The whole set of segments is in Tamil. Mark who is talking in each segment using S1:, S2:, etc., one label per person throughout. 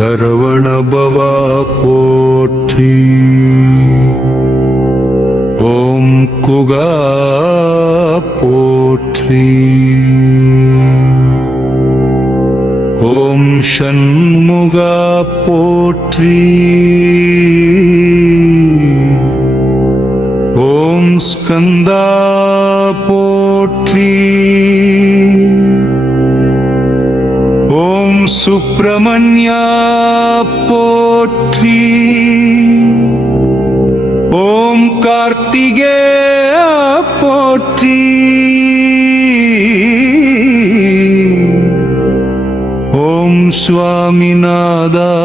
S1: சரவணபவா போற்றி. ஓம் குகா போற்றி. ஓம் ஷண்முகா போற்றி. ஓம் ஸ்கந்த சுப்பிரமணியா போற்றி. ஓம் கார்த்திகேய போற்றி. ஓம் சுவாமிநாதா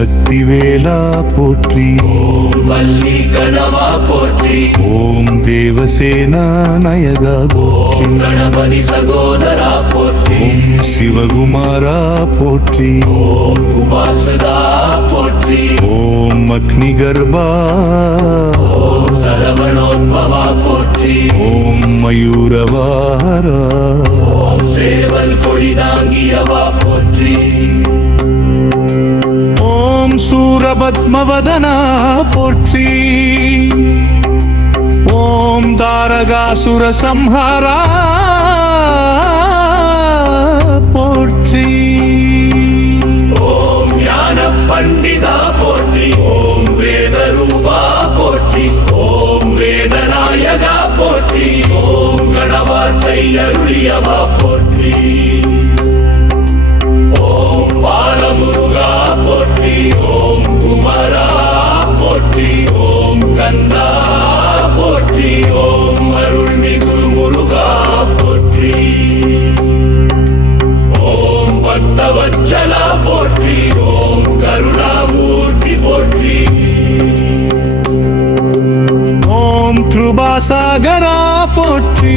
S1: சக்தி வேலா போற்றி.
S2: வள்ளி கணவா போற்றி
S1: ஓம் தேவசேனா நயகா போற்றி.
S2: கணபதி சகோதரா போற்றி
S1: ஓம் சிவகுமாரா போற்றி.
S2: ஓம் உபாசதா போற்றி
S1: ஓம் அக்னி கர்பா
S2: ஓம் சரவணோத்பவா போற்றி
S1: ஓம் மயூரவாரா.
S2: ஓம் சேவல் கொடிதாங்கியவா போற்றி
S1: பத்மவதனா போற்றி. ஓம் தாரகாசுர சம்ஹாரா போற்றி.
S2: ஓம் ஞான பண்டிதா.
S1: கிருபாசாகரா போற்றி.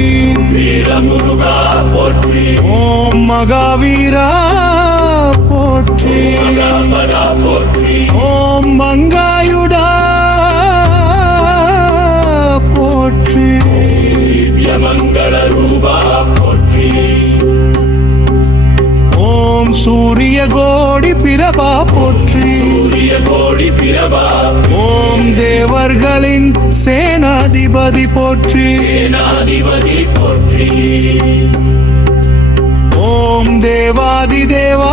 S2: வீரமுருகா போற்றி
S1: ஓம் மகாவீரா போற்றி.
S2: போற்றி
S1: ஓம் மங்காயுடா போற்றி.
S2: மங்கள ரூபா போற்றி
S1: ஓம் சூரிய கோடி பிரபா போற்றி.
S2: சூரிய கோடி பிரபா
S1: தேவர்களின் சேனாதிபதி போற்றி.
S2: சேனாதிபதி போற்றி.
S1: ஓம் தேவாதி தேவா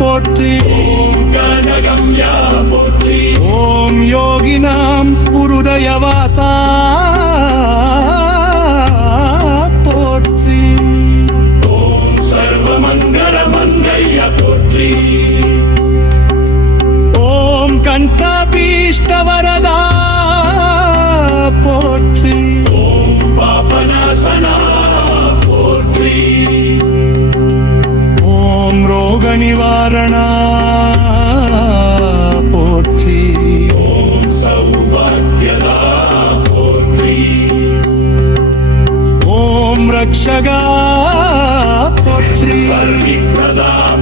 S1: போற்றி. ஓம்
S2: கனகம்யா போற்றி
S1: ஓம்
S2: ஓம் போற்றி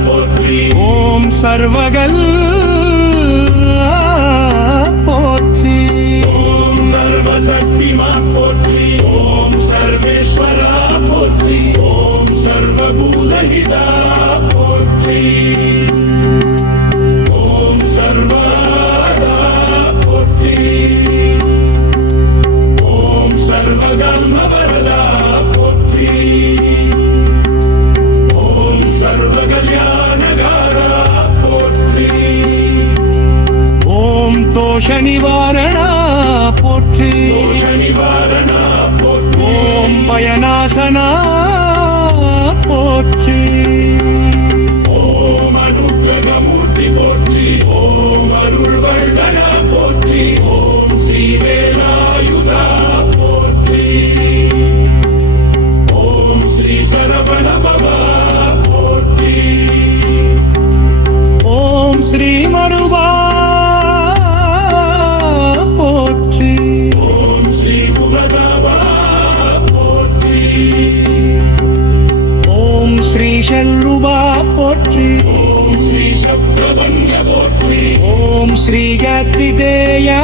S1: போற்றி
S2: ஓம்
S1: சர்வகல் போற்றி
S2: ஓம் சர்வசக்திமா போற்றி ஓம் சர்வேஸ்வரா போற்றி ஓம் சர்வபூதஹிதா
S1: தோஷ நிவாரணா போற்றி. ஓம் பயனாசனா போற்றி. போற்றி.
S2: ஓம் ஸ்ரீ சப்தவன்ய போற்றி.
S1: ஓம் ஸ்ரீ கத்திதேயா